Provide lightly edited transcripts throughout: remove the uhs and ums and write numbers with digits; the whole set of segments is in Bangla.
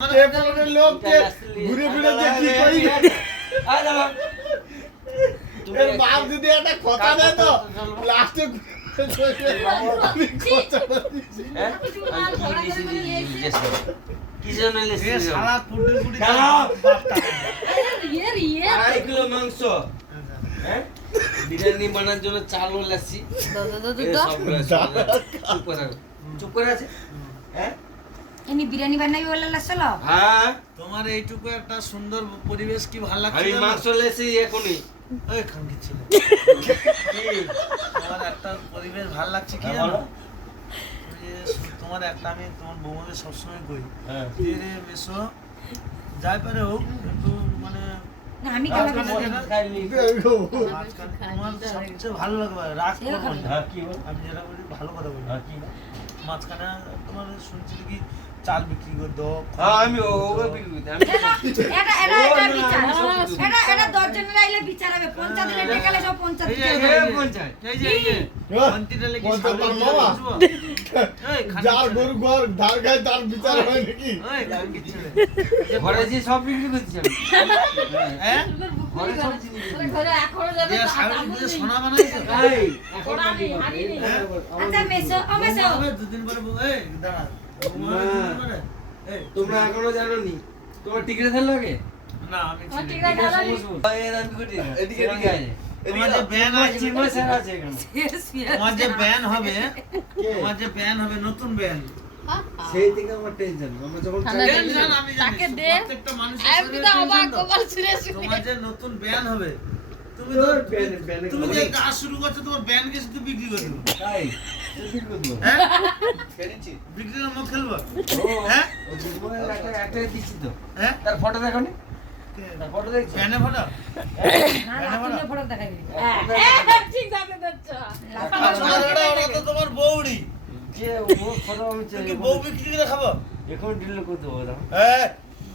লোককে ঘুরে ফিরে যে কি করি এর বাপ যদি একটা কথা দেয় তো লাস্টে মাংস বিরিয়ানি বানার জন্য চালও লাসি চুপ করে আছে। হ্যাঁ এনি বিরিয়ানি বানাই বলে লাসল। হ্যাঁ তোমার এইটুকু একটা সুন্দর পরিবেশ কি ভালো লাগছে? আমি মাংস লেছি এখনই। ওই খানকি ছিল তোমার একটা পরিবেশ ভালো লাগছে কি হ্যাঁ, জানো? বলো। তোমার একটা আমি তোমার বৌমাকে সবসময় কই হ্যাঁ। যে রে মেসো যাই পারে হোক কিন্তু মানে না আমি কেন মাঝখানে তোমার সবচেয়ে ভালো লাগবে রাগ করবো না। হ্যাঁ কি বল? আমি যেটা বলি ভালো কথা বলি। হ্যাঁ কি? মাঝখানে তোমার শুনছি কি চাল বিক্রি করে দাও। হ্যাঁ আমি ওকে বিক্রি করতে আমি এটা বিচার। এটা 10 জনের আইলে বিচার হবে। 50 দিনে টাকালে সব 50 এই দিতে যে, হবে। পঞ্চায়েত এই যে মন্ত্রীটা লেগে পঞ্চায়েত সামনে তোর মামা? বুঝবো? এই যার গরু ঘর ধার গায়ে তার বিচার হয় নাকি? ওই খানকি ছেলে। ঘরে যে সব বিক্রি করতে চাই হ্যাঁ? ঘরে সব জিনিস বিক্রি করতে ঘরে এখনো যাবে দিয়া সামনে দিয়ে সোনা বানাইছো? চাই। এখন হ্যাঁ? আচ্ছা মেসো ও মেসো। বৌমা দুদিন পরে এই দাঁড়া। বৌমা না। দুদিন পরে, এই, তোমরা এখনো জানো নি তোমার টিকিট থাকলো লাগে না আমি আমার চিনি। টিকিট ঢালা নি। এদিকে, এদিকে। তোমার যে ব্যান আছে, তোমার যে ব্যান হবে, তোমার যে ব্যান হবে নতুন ব্যান। সেই থেকে আমার টেনশন আমরা যখন টেনশন আমি জানি, তাকে দে। প্রত্যেকটা মানুষের আমি শরীরে তো অবাক টেনশন তো। কপাল ছিঁড়ে ছিঁড়ে। তোমার যে নতুন ব্যান হবে তুমি তোর তো ব্যানে তুমি যে অনেক- কাজ শুরু করছো তোমার ব্যানকে শুধু বিক্রি করে দেবো। তাই বিক্রি করে দেবো। হ্যাঁ বিক্রি করে মদ খেলবো। হ্যাঁ? ও জীবনের একটা দিচ্ছি তো হ্যাঁ তার ফটো দেখো নি তার ফটো দেখছো ব্যানে ফটো না না তুমি ফটো দেখাবি। হ্যাঁ ঠিক জানে দচ্ছ। ওরা তো তোমার বউড়ি যে ও ফটো আমি তুমি কি বউ বিক্রি করে খাবো? এখন ডিলিট করে দেবো দাও। হ্যাঁ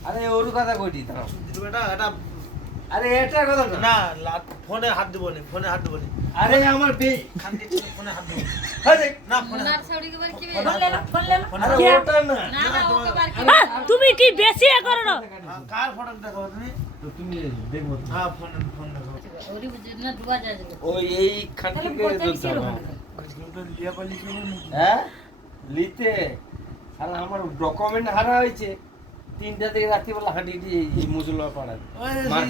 আরে ওর কথা কইটি দাও এটা এটা আরে এটার কথা না না ফোনে হাত দেবো নি, ফোনে হাত দেবো নি। আরে আমার বে খানকে ছিল, ফোনে হাত দেবো নি। আরে না ফোনে ওনার হাত- ছড়ি কে কি ফোন লে ফোন লে। ফোনে আরে হাত- ওটা না না না ওকে বার কি। তুমি কি বেশি এ করো না? হ্যাঁ, কার ফটো দেখাবো তুমি? তো তুমি দেখো তো। হ্যাঁ ফোন দেখাবো। ওরি বুঝি না ডুবা যায় যাবে। ওই এই তাহলে খানটিকে পয়সা ধরতে কিসের হবে। ওখানে? আজকে তো লিয়া পালি ছিল নাকি? হ্যাঁ লিতে আর আমার ডকুমেন্ট হারা হয়েছে 3টা থেকে রাত্রিবেলা হাঁটি দিয়ে এই মুসলমান পাড়ায় ওই মার যে,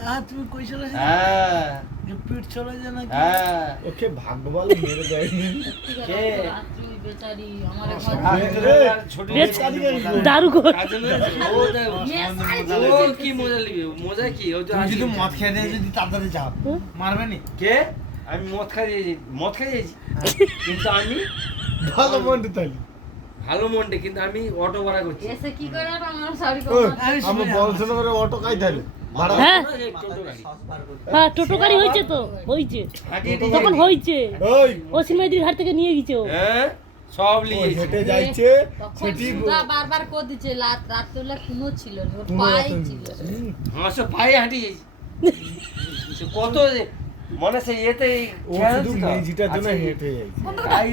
খাই। তুমি কইছিল হ্যাঁ যে পিঠ চলে যায় নাকি? হ্যাঁ ওকে ভাগ্য ভালো মেরে দেয়নি। কে? রাত্রি বেচারি আমার দারু কর। ও কি মজা লিবে মজা কি ও তো তুমি যদি আসি- মদ খেয়ে দিয়ে যদি তাড়াতাড়ি যাও মারবে নি? কে আমি মদ খাইয়েছি কিন্তু আমি ভালো মন্ডি তালি। ভালো মনটে কিন্তু আমি অটো ভাড়া করছি এসে কি করে আমার শাড়ি ওই, কম। আমি বলছিলাম করে অটো কাই তাইলে ভাড়া হ্যাঁ এই টোটো গাড়ি। হ্যাঁ টোটো গাড়ি হয়েছে তো হয়েছে হাঁটি হেঁটে তখন যাই। হয়েছে ওই ও সিমাইদির ঘাট থেকে নিয়ে গেছে ও। হ্যাঁ সব ও লিয়েছি হেঁটে যাইছে তখন সেটি সুধা বারবার কো দিছে রাত্রিবেলা কোনো ছিল না ওর কোনো পাই রকম- ছিল। হুম, আমার সব পায়ে হাঁটি গেছি সে কত যে- মনে সে ইয়েতে ও শুধু মেজিটার জন্য হেঁটে যাইছে। গাই